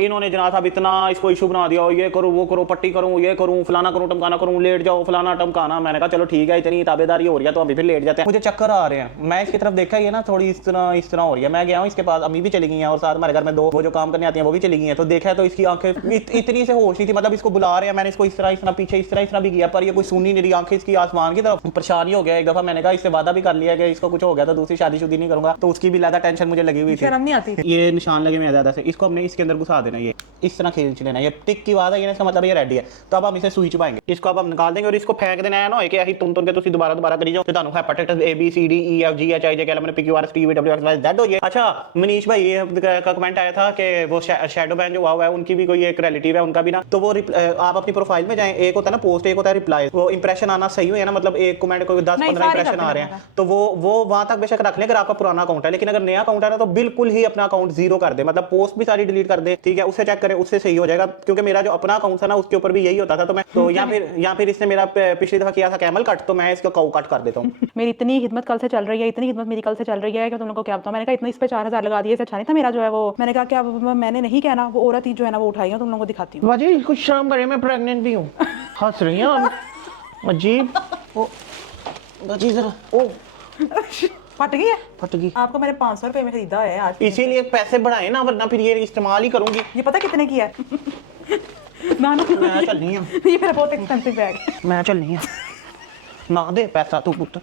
इन्होंने जनाब साहब इतना इसको इशू बना दिया, ये करूँ वो करो, पट्टी करूँ, ये करूँ, फलाना करूँ, टमकाना करूँ, लेट जाओ, फलाना टमकाना। मैंने कहा चलो ठीक है, इतनी ताबेदारी हो रही है तो अभी फिर लेट जाते हैं। मुझे चक्कर आ रहे हैं, मैं इसकी तरफ देखा ही है ना, थोड़ी इस तरह हो रही है। मैं गया हूँ इसके पास, अम्मी भी चली गई हैं और साथ हमारे घर में दो वो जो काम करने आती हैं वो भी चली गई हैं। तो देखा तो इसकी आंखें इतनी से होश नहीं थी, मतलब इसको बुला रहे हैं, मैंने इसको इस तरह पीछे इस तरह भी किया, पर ये कोई सुनी नहीं रही, आंखें इसकी आसमान की तरफ। परेशानी हो गया एक दफा, मैंने कहा इससे वादा भी कर लिया कि इसको कुछ हो गया तो दूसरी शादी नहीं करूंगा, तो उसकी भी ज्यादा टेंशन मुझे लगी हुई थी। शर्म नहीं आती? ये निशान लगे मैं ज्यादा से, इसको हमने इसके अंदर घुसा देना, ये इस तरह खींच लेना, ये टिक की आवाज है, इसका मतलब ये रेडी है। तो अब हम इसे सुई चुपाएंगे, इसको अब हम निकाल देंगे और इसको फेंक देना है ना कि ऐसी तुम के तुसी दोबारा करी जाओ, तो ਤੁਹਾਨੂੰ hepatitis A B C D E F G H I J K L M N P Q R S T U V W X Y Z हो ये। अच्छा मनीष भाई ये का कमेंट आया था कि वो शैडो बैन जो हुआ है उनकी भी कोई एक रिलेटिव है, उनका भी ना, तो वो आप अपनी प्रोफाइल में जाएं, एक होता है ना पोस्ट, एक होता है रिप्लाई, वो इंप्रेशन आना सही है ना, मतलब एक कमेंट को 10-15 इंप्रेशन आ रहे हैं, तो वो वहां तक बेशक रख लें अगर आपका पुराना अकाउंट है, लेकिन अगर नया अकाउंट है ना तो बिल्कुल ही अपना अकाउंट जीरो कर दे, मतलब पोस्ट भी सारी डिलीट कर दे, ठीक है, उससे चेक करें, उससे सही हो जाएगा। क्योंकि मेरा जो अपना अकाउंट था ना उसके ऊपर भी यही होता था, तो मैं तो या फिर इसने मेरा पिछली दफा किया था कैमल कट, तो मैं इसका काऊ कट कर देता हूँ। मेरी इतनी खिदमत कल से चल रही है, इतनी खिदमत मेरी कल से चल रही है कि तुम लोगों को क्या बताऊं। मैंने कहा इतना इस पे 4000 लगा दिए, अच्छा नहीं था मेरा जो है वो। मैंने कहा क्या मैंने नहीं कहना, वो औरत ही जो है ना वो उठाई है, तुम लोगों को दिखाती हूँ। वाजी कुछ शर्म करे, मैं प्रेग्नेंट भी हूँ। हंस रही हैं अजीब। ओ वाजी जरा ओ फट गई है? फट गई। आपको मैंने 500 रुपए में खरीदा है आज, इसीलिए पैसे बढ़ाए ना, वरना फिर ये इस्तेमाल ही करूंगी। ये पता कितने की है? ना मैं चल नहीं हूँ, ये मेरा बहुत एक्सपेंसिव बैग है। मैं चल नहीं हूँ, ना दे पैसा तू पुत्र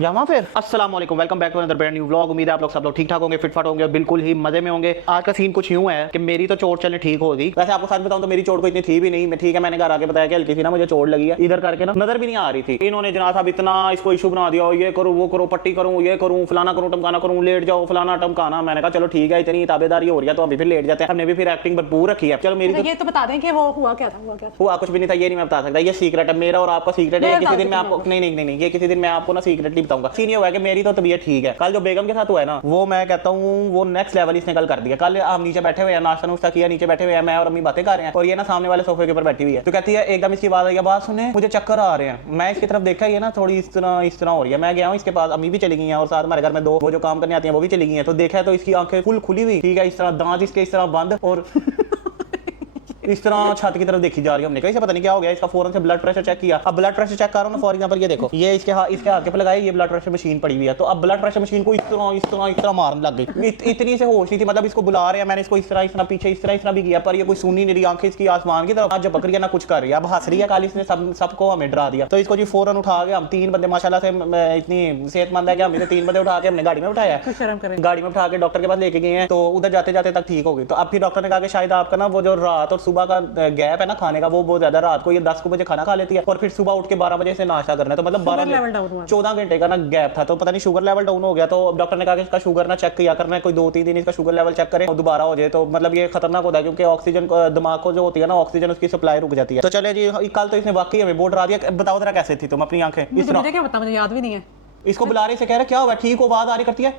जावा फिर। अस्सलाम वालेकुम, welcome back to another brand new vlog. उम्मीद है आप लोग सब लोग ठीक ठाक होंगे, फिटफाट होंगे, बिल्कुल ही मजे में होंगे। आज का सीन कुछ यूं है कि मेरी तो चोट चलने ठीक हो गई। वैसे आपको सच बताऊं तो मेरी चोट को इतनी थी भी नहीं, मैं ठीक है, मैंने घर आके बताया कि हल्की सी ना मुझे चोट लगी है, इधर करके ना नजर भी नहीं आ रही थी। इन्होंने जनाब साहब इतना इसको इशू बना दिया, ये करूँ वो करो, पट्टी करूँ, ये करूँ, फलाना करूँ, टमकाना करूँ, लेट जाओ, फलाना टमकाना। मैंने कहा चलो ठीक है, इतनी ताबेदारी हो रही है तो अभी फिर लेट जाते हैं। हमने भी फिर एक्टिंग भरपूर रखी है। चलो मेरी ये तो बता दें कि वो हुआ क्या था। हुआ कुछ भी नहीं था, ये नहीं मैं बता सकता, ये सीक्रेट है मेरा और आपका सीक्रेट है। किसी दिन मैं आपको नहीं ये किसी दिन मैं आपको ना सीक्रेटली बताऊंगा। सीन ये हुआ है कि मेरी तो तबीयत ठीक है, कल जो बेगम के साथ हुआ है ना वो मैं कहता हूँ वो नेक्स्ट लेवल इसने कल कर दिया। कल हम नीचे बैठे हुए हैं, नाश्ता नुश्ता किया, नीचे बैठे हुए हैं, मैं और अम्मी बातें कर रहे हैं और ये ना सामने वाले सोफे के ऊपर बैठी हुई है। तो कहती है एकदम इसकी आवाज आई, बात सुने मुझे चक्कर आ रहे हैं। मैं इसकी तरफ देखा ही है ना, थोड़ी इस तरह हो रही है। मैं गया हूँ इसके पास, अम्मी भी चली गई हैं और साथ हमारे घर में दो वो जो काम करने आती हैं वो भी चली गई हैं। तो देखा है तो इसकी आंखें फुल खुली हुई, ठीक है, इस तरह दांत इसके इस तरह बंद और इस तरह छत की तरफ देखी जा रही है। हमने कहा इसे पता नहीं क्या हो गया, इसका फौरन से ब्लड प्रेशर चेक किया। अब ब्लड प्रेशर चेक कर रहा हूं ना, फॉर एग्जांपल ये देखो, ये इसके हाथ पे लगाई, ये ब्लड प्रेशर मशीन पड़ी हुई है। तो अब ब्लड प्रेशर मशीन को इस तरह मारने लग गई, इतनी से होश नहीं थी, मतलब इसको बुला रहे हैं, मैंने इसको इस तरह पीछे इस तरह भी किया, पर ये कोई सुनी नहीं रही, आंखें इसकी आसमान की तरफ, आज जब बकरी ना कुछ कर रही है। अब हंस रही है, कल इसने सबको हमें डरा दिया। तो इसको जी फौरन उठा के हम 3 बंदे माशाल्लाह से इतनी सेहतमंद है कि हम इसे 3 बंदे उठा के हमने गाड़ी में उठाया, गाड़ी में उठा के डॉक्टर के पास लेके गए हैं। तो उधर जाते जाते तक ठीक हो गई। तो अब फिर डॉक्टर ने कहा कि शायद आपका ना वो जो रात और सुबह का गैप है ना खाने का, वो बहुत ज्यादा, रात को ये 10 बजे खाना खा लेती है और फिर सुबह उठ के 12 बजे से नाश्ता करना है, तो मतलब 14 घंटे का ना गैप था। तो पता नहीं शुगर लेवल डाउन हो गया। तो डॉक्टर ने कहा कि इसका शुगर ना चेक किया करना है, कोई 2-3 दिन इसका शुगर लेवल चेक करें और दोबारा हो जाए तो मतलब ये खतरनाक होता है, क्योंकि ऑक्सीजन दिमाग को जो होती है ना, ऑक्सीजन उसकी सप्लाई रुक जाती है। तो चले जी, कल तो इसने वाकई हमें बोर्ड डरा दिया। बताओ जरा कैसे थी तुम अपनी आंखें? मुझे क्या पता, मुझे याद भी नहीं है। इसको बुला रहे से कह रहे क्या हुआ, ठीक हो, आवाज आ रही करती है,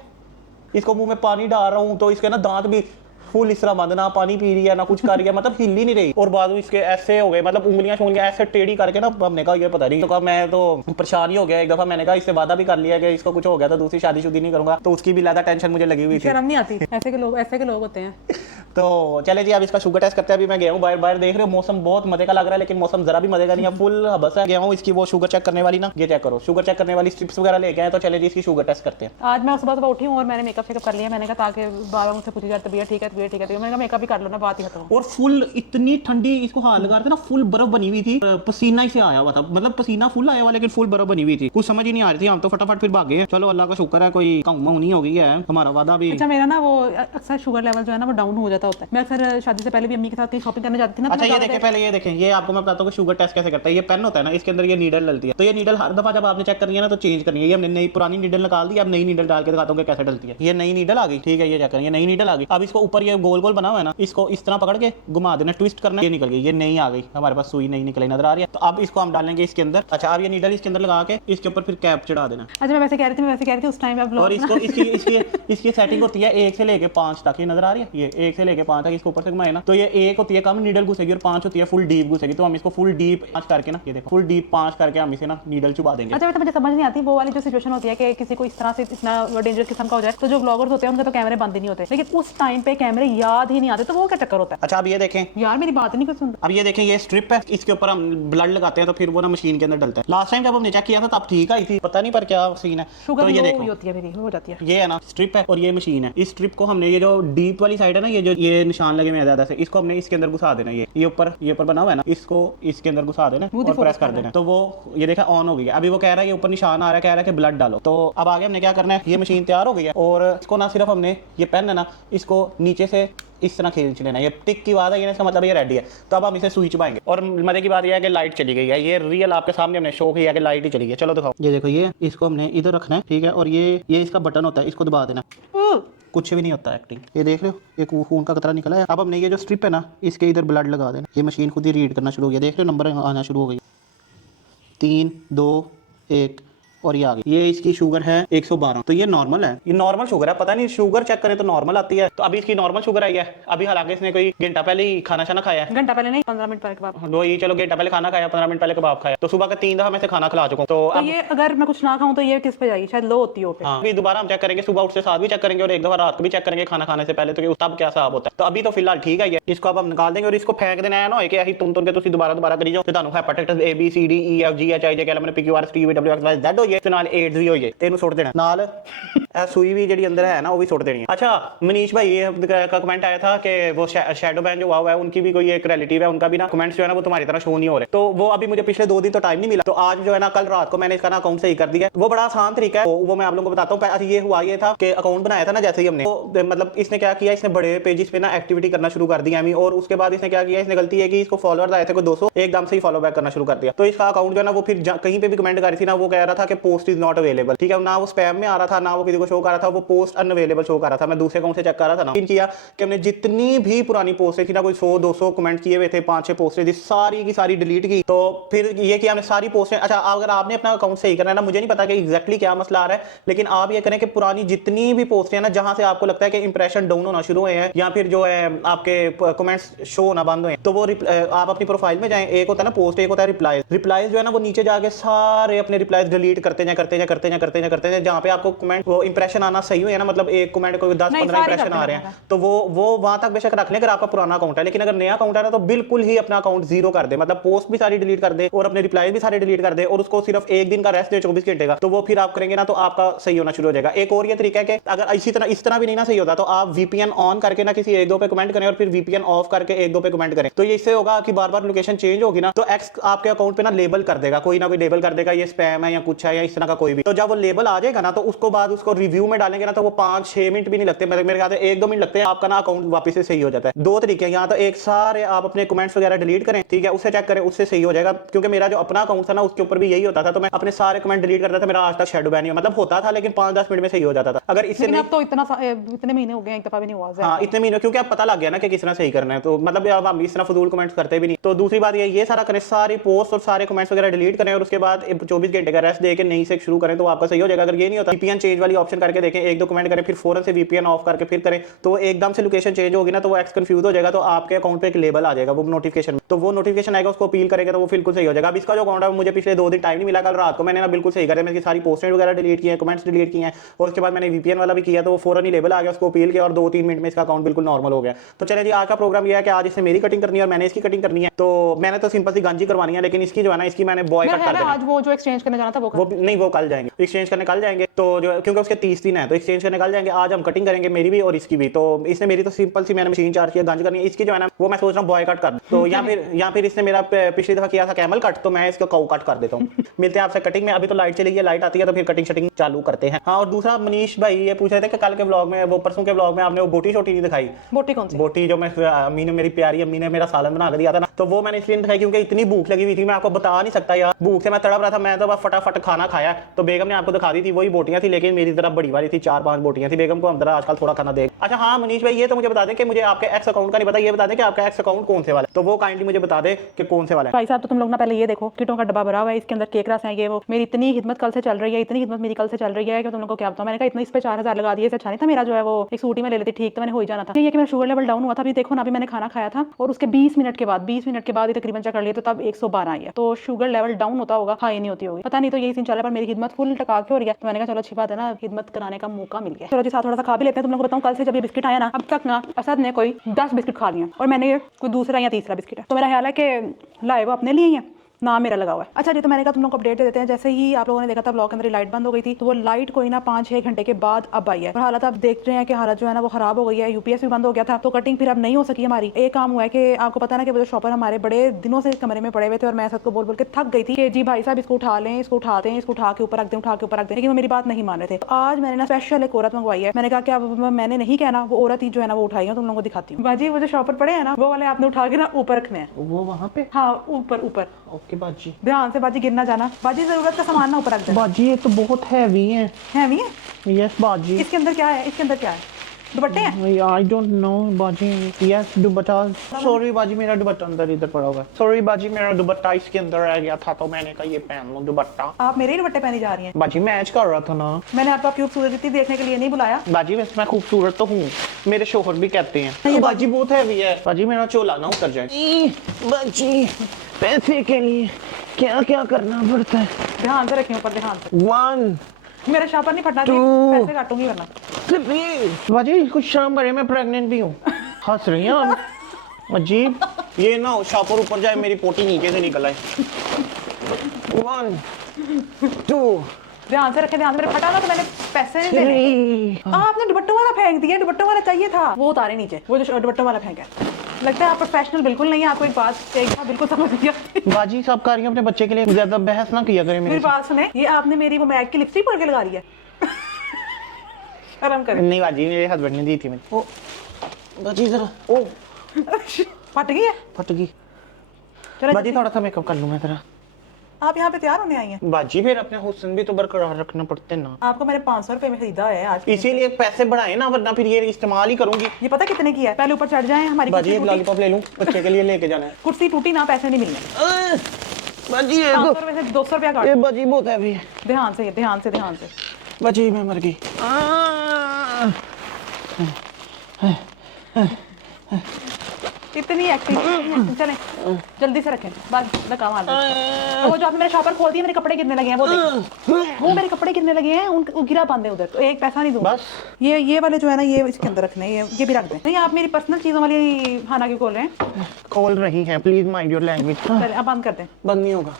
इसको मुंह में पानी डाल रहा हूँ तो इसके ना दांत भी फुल इस तरह बंद, ना पानी पी रही है ना कुछ कर रही है, मतलब हिल ही नहीं रही। और बाजू इसके ऐसे हो गए, मतलब उंगलियां ऐसे टेढ़ी करके ना, हमने कहा ये पता नहीं, तो कहा मैं तो परेशान ही हो गया। एक दफा मैंने कहा इससे वादा भी कर लिया कि इसको कुछ हो गया तो दूसरी शादी नहीं करूंगा, तो उसकी भी ज्यादा टेंशन मुझे लगी हुई थी। शर्म नहीं आती? ऐसे के लोग होते हैं। तो चले जी अब इसका शुगर टेस्ट करते हैं। अभी मैं गया हूँ बाहर देख रहे हो, मौसम बहुत मजे का लग रहा है, लेकिन मौसम जरा भी मजे का नहीं है, फुल हबस है। गया हूँ इसकी वो शुगर चेक करने वाली ना, ये चेक करो, शुगर चेक करने वाली स्ट्रिप्स वगैरह लेके आए। तो चले जी इसकी शुगर टेस्ट करते हैं। आज मैं सुबह उठी हूँ और मैंने मेकअप शेकअप कर लिया। मैंने कहा ताकि बाबा मुझसे पूछी जाए तबीयत ठीक है, मैंने कहा मेकअप भी कर लो ना, बात ही खत्म। और फुल इतनी ठंडी इसको हाथ लगा रहे थे ना, फुल बर्फ बनी हुई थी, पसीना ही से आया हुआ था, मतलब पसीना फुल आया हुआ लेकिन फुल बर्फ बनी हुई थी, कुछ समझ ही नहीं आ रही थी। हम तो फटाफट फिर भाग गए। चलो अल्लाह का शुक्र है कोई काऊ नहीं हो गई है, हमारा वादा भी। अच्छा मेरा ना वो अक्सर शुगर लेवल जो है ना वो डाउन हो जाता होता है। मैं अक्सर शादी से पहले भी अम्मी के साथ कहीं शॉपिंग करने जाती थी ना। अच्छा ये देखें, पहले ये देखें, ये आपको मैं बताता हूँ कि शुगर टेस्ट कैसे करता है। ये पेन होता है ना, इसके अंदर ये नीडल डलती है, तो ये नीडल हर दफा जब आपने चेक करनी है ना तो चेंज करनी है। ये हमने नई पुरानी नीडल निकाल दी, अब नई नीडल डाल के दिखाता हूँ कैसे डलती है। ये नई नीडल आ गई, ठीक है, ये चेक करें, ये नई नीडल आ गई। अब इसको ऊपर ये गोल गोल बना हुआ है ना, इसको इस तरह पकड़ के घुमा देना, ट्विस्ट करना, ये निकल गई, ये नई आ गई हमारे पास, सुई नई निकली नजर आ रही है। तो अब इसको हम डालेंगे इसके अंदर। अच्छा अब ये नीडल इसके अंदर लगा के इसके ऊपर फिर कैप चढ़ा देना। अच्छा मैं वैसे कह रही थी उस टाइम। और इसको इसकी सेटिंग होती है 1 से लेके 5 तक, ये नजर आ रही है, ये 1 से लेके 5 तक इसको ऊपर से घुमाए ना, तो ये 1 होती है कम नीडल घुसेगी और 5 होती है फुल डीप घुसेगी। तो हम इसको फुल डीप 5 करके ना, ये देखो फुल डीप 5 करके हम इसे ना नीडल चुबा देंगे। अच्छा बेटा, मुझे समझ नहीं आती वो वाली जो सिचुएशन होती है कि किसी को इस तरह से इतना डेंजरस किस्म का हो जाए, तो जो ब्लॉगर्स होते हैं उनके तो कैमरे बंद ही नहीं होते, लेकिन उस टाइम पे कैमरे याद ही नहीं आते, तो वो क्या चक्कर होता है? अच्छा अब ये देखें, यार मेरी बात नहीं कुछ सुनता। अब ये देखें, ये स्ट्रिप है, इसके ऊपर हम ब्लड लगाते हैं तो फिर वो ना मशीन के अंदर डलता है। लास्ट टाइम जब हमने चेक किया था तब ठीक आई थी, पता नहीं पर क्या सीन है। शुगर तो ये लो देखो होती है मेरी, हो जाती है। ये है ना स्ट्रिप है और ये मशीन है। इस स्ट्रिप को हमने, ये जो डीप वाली साइड है ना, ये जो ये निशान लगे हुए ज्यादा से, इसको हमने इसके अंदर घुसा देना। ये ऊपर बना हुआ है ना, इसको इसके अंदर घुसा देना और प्रेस कर देना। तो वो ये देखा ऑन हो गई है। अभी वो कह रहा है, ये ऊपर निशान आ रहा है, कह रहा है कि ब्लड डालो। तो अब आगे हमने क्या करना है, ये मशीन तैयार हो गई है और इसको ना सिर्फ हमने ये पेन है ना, इसको नीचे से इस तरह खींच लेना। ये टिक की बात है, इसका मतलब ये रेडी है। तो अब हम इसे स्विच पाएंगे और मजे की बात यह है कि लाइट चली गई है। ये रियल आपके सामने हमने शो किया कि लाइट ही चली गई। चलो दिखाओ, ये देखो, ये इसको हमने इधर रखना है, ठीक है। और ये इसका बटन होता है, इसको दबा देना, कुछ भी नहीं होता एक्टिंग। ये देख रहे हो, एक खून का कतरा निकला है। अब हमने ये जो स्ट्रिप है ना, इसके इधर ब्लड लगा देना। ये मशीन खुद ही रीड करना शुरू हो गया, देख रहे हो नंबर आना शुरू हो गई, 3 2 1 और ये आ गई। ये इसकी शुगर है 112। तो ये नॉर्मल है, ये नॉर्मल शुगर है। पता नहीं शुगर चेक करें तो नॉर्मल आती है। तो अभी इसकी नॉर्मल शुगर आई है। अभी हालांकि इसने कोई घंटा पहले ही खाना शाना खाया है। घंटा पहले नहीं, 15 मिनट पहले कबाब। दो ही, चलो घंटा पहले खाना खाया, 15 मिनट पहले कबाब खाया, तो सुबह का 3 दफा मैं से खाना खिला चुका हूं। तो अब ये अगर मैं कुछ ना खाऊं तो ये किस पे जाएगी? शायद लो होती हो पे। हाँ, अभी दोबारा हम चेक करेंगे, सुबह उठते साथ भी चेक करेंगे और एक दफा रात को भी चेक करेंगे खाना खाने से पहले, तो तब क्या हिसाब होता है। तो अभी तो फिलहाल ठीक है। इसको अब हम निकाल देंगे और इसको फेंक देना है ना, कि ऐसी तुम के तुम दोबारा करी जाओ। ਤੁਹਾਨੂੰ hepatitis A B C D E F G H I J K L M N P Q R S T U V W X Y Z ਹੋ ਜਾਏ ਤੇ ਨਾਲ AIDS ਵੀ ਹੋ ਜਾਏ ਤੇ ਇਹਨੂੰ ਸੁੱਟ ਦੇਣਾ ਨਾਲ। ਇਹ ਸੂਈ ਵੀ ਜਿਹੜੀ अंदर है ना, वो भी सुट देनी है। अच्छा मनीष भाई का कमेंट आया था कि वो शैडो बैन जो हुआ है, उनकी भी कोई एक रिलेटिव है, उनका भी ना कमेंट्स जो है ना वो तुम्हारी तरह शो नहीं हो रहे। तो वो अभी मुझे पिछले 2 दिन तो टाइम नहीं मिला, तो आज जो है ना कल रात को मैंने इसका ना अकाउंट सही कर दिया। वो बड़ा आसान तरीका है, वो मैं आप लोगों को बताता हूँ। ये हुआ ये था कि अकाउंट बनाया था ना जैसे ही हमने, तो मतलब इसने क्या किया, इसने बड़े पेजेस पे ना एक्टिविटी करना शुरू कर दी एमी। और उसके बाद इसने क्या किया, इसने गलती है कि इसको फॉलोअर्स आए थे कोई 200, एकदम से ही फॉलो बैक करना शुरू कर दिया। तो इसका अकाउंट जो है ना वो फिर कहीं पे भी कमेंट कर रही थी ना, वो कह रहा था कि पोस्ट इज नॉट अवेलेबल, ठीक है ना। वो स्पैम में आ रहा था, ना वो किसी को शो कर रहा था, वो पोस्ट अनअवेलेबल शो कर रहा था। मैं दूसरे अकाउंट से चेक कर रहा था ना, किया कि हमने जितनी भी पुरानी पोस्टें थी ना, कोई 100-200 कमेंट किए हुए थे, 5-6 पोस्टें थी, सारी की सारी डिलीट की। तो फिर ये किया हमने सारी पोस्टें। अच्छा अगर आपने अपना अकाउंट सही करना है ना, मुझे नहीं पता कि एग्जैक्टली क्या मसला आ रहा है, लेकिन आप ये करें कि पुरानी जितनी भी पोस्टें हैं ना, जहां से आपको लगता है कि इंप्रेशन डाउन होना शुरू हुए हैं या फिर जो है आपके कमेंट्स शो होना बंद हुए, तो वो आप अपनी प्रोफाइल में जाएं। एक होता है ना पोस्ट, एक होता है रिप्लाईज जो है ना, वो नीचे जाके सारे अपने रिप्लाईज डिलीट करते जाए जहां पे आपको कमेंट वो इंप्रेशन आना सही हुए ना, मतलब एक कमेंट को 10-15 इंप्रेशन आ रहे हैं, तो वो वहां तक बेशक रख ले अगर आपका पुराना अकाउंट है। लेकिन अगर नया अकाउंट है ना, तो बिल्कुल ही अपना अकाउंट जीरो कर दे, मतलब पोस्ट भी सारी डिलीट कर दे और अपने रिप्लाईज भी सारे डिलीट कर दे और उसको सिर्फ एक दिन का रेस्ट दे 24 घंटे का। तो वो फिर आप करेंगे ना तो आपका सही होना शुरू हो जाएगा। एक और ये तरीका है कि अगर इस तरह भी नहीं ना सही होता, तो आप वीपीएन ऑन करके ना किसी 1-2 पे कमेंट करें और फिर वीपीएन ऑफ करके 1-2 पे कमेंट करें। तो ये इससे होगा कि बार बार लोकेशन चेंज होगी ना, तो एक्स आपके अकाउंट पे ना लेबल कर देगा, कोई ना कोई लेबल कर देगा, ये स्पैम है या कुछ है या इस तरह का कोई भी। तो जब वो लेबल आ जाएगा ना, तो उसको बाद उसको रिव्यू में डालेंगे ना, तो वो 5-6 मिनट भी नहीं लगते, मेरे ख्याल से 1-2 मिनट लगते हैं, आपका ना अकाउंट वापस से सही हो जाता है। 2 तरीके हैं, या तो एक सारे आप अपने कमेंट्स वगैरह डिलीट करें, ठीक है, उससे चेक करें, उससे सही हो जाएगा। क्योंकि मेरा जो अपना अकाउंट था ना, उसके ऊपर भी यही होता था, तो मैं अपने सारे कमेंट डिलीट करता था, मेरा आज तक शैडो बैन नहीं मतलब होता था, लेकिन 5-10 मिनट में सही हो जाता था। अगर इससे नहीं, अब तो इतने महीने हो गए, एक दफा भी नहीं हुआ। हाँ इतने महीने, क्योंकि अब पता लग गया ना कि किस तरह सही करना है, तो मतलब अब हम इस तरह फजूल कमेंट्स करते भी नहीं। तो दूसरी बात ये सारा करें, सारी पोस्ट और सारे कमेंट्स वगैरह डिलीट करें और उसके बाद 24 घंटे का रेस्ट देके नई से शुरू करें, तो आपका सही हो जाएगा। अगर ये नहीं होता, वीपीएन चेंज वाली ऑप्शन करके देखें, 1-2 कमेंट करें, फिर फौरन से वीपीएन ऑफ करके फिर करें, तो एकदम से लोकेशन चेंज होगी ना, तो वो एक्स कंफ्यूज हो जाएगा, तो आपके अकाउंट पे एक लेबल आ जाएगा वो नोटिफिकेशन में, तो वो नोटिफिकेशन आएगा, उसको अपील करेगा, तो वो बिल्कुल सही हो जाएगा। अब इसका जो अकाउंट है, मुझे पिछले 2 दिन टाइम नहीं मिला, कल रात को मैंने ना बिल्कुल सही करा, मैंने सारी पोस्टें वगैरह डिलीट की हैं, कमेंट्स डिलीट किए हैं और उसके बाद मैंने वीपीएन वाला भी किया, तो वो फौरन ही लेबल आ गया, उसको अपील किया और 2-3 मिनट में इसका अकाउंट बिल्कुल नॉर्मल हो गया। तो चलिए जी, आज का प्रोग्राम ये है कि आज इससे मेरी कटिंग करनी है और मैंने इसकी कटिंग करनी है। तो मैंने तो सिंपल सी गांजी करवानी है, लेकिन इसकी जो है ना, इसकी मैंने बॉय कट कर देना। आज वो जो एक्सचेंज करने जाना था वो नहीं, वो कल जाएंगे, एक्सचेंज करने कल जाएंगे, तो जो क्योंकि उसके 30 दिन है, तो एक्सचेंज करने कल जाएंगे। आज हम कटिंग करेंगे, मेरी भी और इसकी भी। तो इसने मेरी तो सिंपल सी मैंने मशीन चार्ज किया, गांजी करनी है, इसकी जो है ना वो मैं सोच रहा हूँ बॉय कट कर। तो या फिर इसने मेरा पिछली दफा किया था कैमल कट, तो मैं इसका काऊ कट कर देता हूँ। मिलते हैं आपसे कटिंग में। अभी तो लाइट चली गई, लाइट आती है तो फिर कटिंग शटिंग चालू करते हैं। हाँ, और दूसरा मनीष भाई ये पूछ रहे थे कि कल के व्लॉग में, वो परसों के व्लॉग में आपने वो बोटी शोटी नहीं दिखाई। बोटी कौन सी? बोटी जो मैं अम्मी ने, मेरी प्यारी अम्मी ने मेरा सालन बना कर दिया था ना, तो वो मैंने इसलिए दिखाई क्योंकि इतनी भूख लगी हुई थी, मैं आपको बता नहीं सकता यार, भूख से मैं तड़प रहा था। मैं तो बस फटाफट खाना खाया, तो बेगम ने आपको दिखा दी थी, वही बोटियां थी, लेकिन मेरी तरफ बड़ी वाली थी, 4-5 बोटियां थी। बेगम को हम जरा आजकल थोड़ा खाना दे। अच्छा हाँ मनीष भाई, ये तो मुझे बता दें कि मुझे आपके एक्स अकाउंट का नहीं पता, ये बता दें कि आपका एक्स अकाउंट कौन से वाला, तो वो काइंडली मुझे बता दे कि कौन से वाला है। भाई साहब तो तुम लोग ना पहले ये देखो, किटों का डब्बा भरा हुआ है, इसके अंदर केक रस है ये वो। मेरी इतनी हिम्मत कल से चल रही है, इतनी हिम्मत मेरी कल से चल रही है कि तुम लोगों को क्या बताऊं। मैंने कहा इतना इस पे 4000 लगा दिए, अच्छा नहीं था मेरा जो है वो एक सूटी में ले लेती, ठीक तो मैंने हो ही जाना था। ये कि मेरा शुगर लेवल डाउन हुआ था। अभी देखो ना, अभी मैंने खाना खाया था और उसके 20 मिनट के बाद ही तकरीबन चेक कर लिया तो तब 112 आई है। तो शुगर लेवल डाउन होता होगा, हाई नहीं होती होगी, पता नहीं। तो यही सीन चल रहा है, पर मेरी हिम्मत फुल टका के हो रही है। तो मैंने कहा चलो अच्छी बात है ना, हिम्मत कराने का मौका मिल गया। चलो जी साथ थोड़ा सा खा भी लेते हैं। तुम लोगों को बताऊं, कल से जब ये बिस्किट आया ना, अब तक ना असद ने कोई 10 बिस्किट खा लिए और मैंने ये कोई दूसरा या तीसरा बिस्किट है। तो मेरा ख्याल है कि लाए वो अपने लिए ही है, नाम मेरा लगा हुआ है। अच्छा जी, तो मैंने कहा तुम लोग को अपडेट दे देते हैं। जैसे ही आप लोगों ने देखा था ब्लॉग के अंदर लाइट बंद हो गई थी, तो वो लाइट कोई ना 5-6 घंटे के बाद अब आई है। और हालत आप देख रहे हैं कि हालत जो है ना वो खराब हो गई है। यूपीएस भी बंद हो गया था, तो कटिंग फिर अब नहीं हो सकी हमारी। एक काम हुआ है कि आपको पता ना कि वो जो शॉपर हमारे बड़े दिनों से कमरे में पड़े हुए थे और मैं सबको बोल बोल के थक गई थी कि जी भाई साहब इसको उठा लें, इसको उठाते हैं, इसको उठा के ऊपर रख दें, उठा के ऊपर रख दें, लेकिन वो मेरी बात नहीं मान रहे थे। तो आज मैंने ना स्पेशल एक औरत मंगवाई है। मैंने कहा कि अब मैंने नहीं कहना, वो औरत ही जो है ना वो उठाई है, तुम लोगों को दिखाती हूँ। बाजी वो जो शॉपर पड़े हैं ना, वो वाले आपने उठा के ना ऊपर रखने हैं। वो वहाँ पे? हाँ ऊपर ऊपर। ओके बाजी, ध्यान से बाजी, गिर ना जाना बाजी, जरूरत का सामान ना ऊपर रख देना। बाजी ये तो बहुत हैवी है। हैवी है? यस बाजी। इसके अंदर क्या है? इसके अंदर क्या है? दुपट्टे हैं? आई डोंट नो बाजी। यस दुपट्टा। सॉरी बाजी, मेरा दुपट्टा अंदर इधर पड़ा हुआ है। सॉरी बाजी, मेरा दुपट्टा इसके अंदर रह गया था, तो मैंने कहा ये पहन लो दुपट्टा। आप मेरे ही दुपट्टे पहनी जा रही हैं? बाजी मैच कर रहा था ना। मैंने आपको आपकी खूबसूरती देखने के लिए नहीं बुलाया। बाजी वैसे मैं खूबसूरत तो हूँ, मेरे शोहर भी कहते हैं। बाजी बहुत हैवी है बाजी, मेरा चोला ना उतर जाए। बाजी पैसे के लिए क्या क्या करना पड़ता है। ध्यान से रखिए ऊपर, ध्यान से। 1 मेरा शापर नहीं फटना चाहिए, पैसे काटूंगी वरना। बाजी कुछ शर्म करे, मैं प्रेग्नेंट भी हूँ। हंस रही हैं आप, अजीब। ये ना हो शॉपर ऊपर जाए, मेरी पोटी नीचे से निकल आए। 1 2 ध्यान से रखे, ध्यान से। मेरे फटा ना तो मैंने पैसे नहीं देने। आपने दुपट्टों वाला फेंक दिया, दुपट्टों वाला चाहिए था, वो उतारे नीचे, वो जो दुपट्टों वाला फेंका है। लगता है आप प्रोफेशनल बिल्कुल नहीं है। आपको एक बात कहेगा, बिल्कुल समझ गया। बाजी सब कर रही हैं अपने बच्चे के लिए, ज्यादा बहस ना किया करें मेरी बात सुने, ये आपने मेरी वो मैग की लिपस्टिक पड़ के लगा रही है। शर्म करें। नहीं बाजी, मेरे हस्बैंड ने दी थी मैंने। ओ बाजी जरा, ओ फट गई है? फट गई। चलो बाजी थोड़ा सा मेकअप कर लूं मैं जरा। आप यहाँ पे तैयार होने आई हैं? बाजी फिर अपने हुस्न भी तो बरकरार रखना पड़ते ना। आपको मैंने 500 रुपए में खरीदा है आज। इसीलिए पैसे बढ़ाए ना, वरना फिर ये इस्तेमाल ही करूंगी। ये पता कितने की है? पहले ऊपर चढ़ जाएं। हमारी बाजी एक लॉलीपॉप ले लूं, बच्चे के लिए लेके जाना है। कुर्सी टूटी ना, पैसे नहीं मिलने। बाजी ये 500 रुपए से 200 रुपया काट। ये बाजी बहुत हैवी है। ध्यान से, ध्यान से, ध्यान से। बाजी मैं मर गई। इतनी एक्टिंग। चलें जल्दी से रखें, बस काम आ रहा है। वो जो आपने मेरे शॉपर खोल दिया, मेरे कपड़े गिरने लगे हैं, वो देख, वो मेरे कपड़े गिरने लगे हैं, उन गिरा बांधे उधर, तो एक पैसा नहीं दूंगा। बस ये वाले जो है ना, ये इसके अंदर रखने, ये भी रख दें। नहीं आप मेरी पर्सनल चीजों वाली खाना क्यों खोल रहे हैं? खोल रही हैं, प्लीज माइंड योर लैंग्वेज। चले अब बंद कर दें। बंद नहीं होगा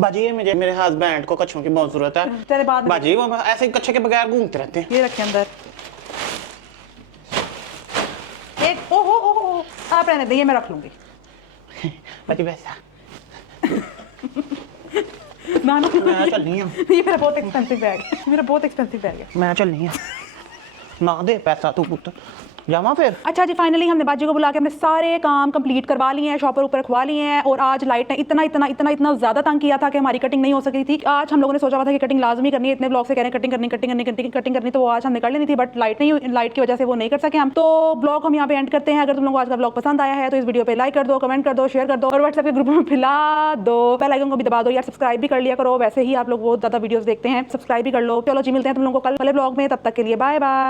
बाजी, ये मुझे मेरे हस्बैंड को कच्छों की बहुत जरूरत है। चले बाद में। बाजी वो ऐसे कच्छे के बगैर घूमते रहते हैं। ये रखें अंदर। एक ओहो ओहो, आप रहने दें, मैं रख लूंगी। बाजी वैसा ना ना, मैं चल नहीं हूँ। ये मेरा बहुत एक्सपेंसिव बैग है, मेरा बहुत एक्सपेंसिव बैग है। मैं चल नहीं हूँ ना, दे पैसा तू पुत्र, जावा फिर। अच्छा जी, फाइनली हमने बाजी को बुला के हमने सारे काम कंप्लीट करवा लिए हैं, शॉपर ऊपर रखवा लिए हैं। और आज लाइट ने इतना ज्यादा तंग किया था कि हमारी कटिंग नहीं हो सकी थी। आज हम लोगों ने सोचा हुआ था कि कटिंग लाजमी करनी है, इतने ब्लॉग से कह रहे हैं कटिंग करनी, तो वो आज हमने कर लेनी थी, बट लाइट की वजह से वो नहीं कर सके हम। तो ब्लॉग हम यहाँ पे एंड करते हैं। अगर तुम लोगों को आज का ब्लॉग पसंद आया है तो इस वीडियो पे लाइक कर दो, कमेंट कर दो, शेयर कर दो और व्हाट्सएप के ग्रुप में फैला दो। बेल आइकन को भी दबा दो यार, सब्सक्राइब भी कर लिया करो, वैसे ही आप लोग बहुत ज्यादा वीडियोस देखते हैं, सब्सक्राइब भी कर लो। चलो जी, मिलते हैं तुम लोगों को कल वाले ब्लॉग में, तब तक के लिए बाय बाय।